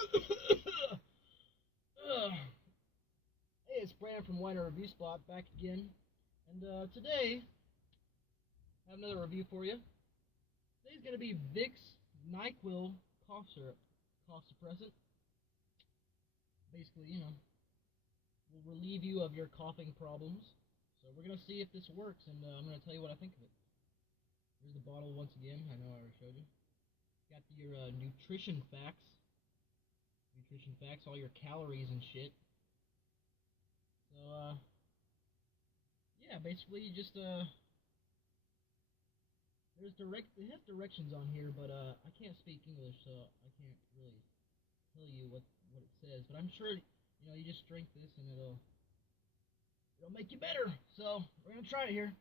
Hey, it's Brandon from Whiner Review Spot back again, and today I have another review for you. Today's gonna be Vicks NyQuil cough syrup, cough suppressant. Basically, will relieve you of your coughing problems. So we're gonna see if this works, and I'm gonna tell you what I think of it. Here's the bottle once again. I know I already showed you. Got your nutrition facts, all your calories and shit. So, yeah, basically you just, it has directions on here, but, I can't speak English, so I can't really tell you what it says, but I'm sure, you just drink this and it'll make you better, so we're gonna try it here.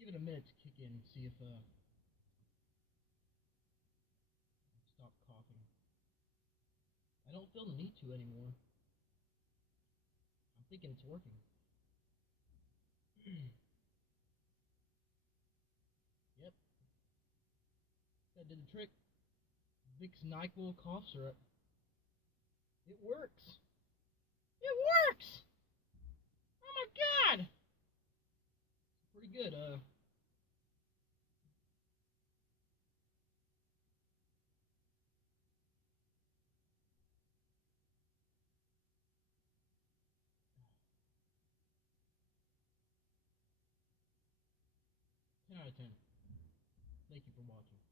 Let's give it a minute to kick in and see if, stop coughing. I don't feel the need to anymore. I'm thinking it's working. Yep, that did the trick. Vicks NyQuil cough syrup. It works. It works! Oh my god! Pretty good, 10 out of 10. Thank you for watching.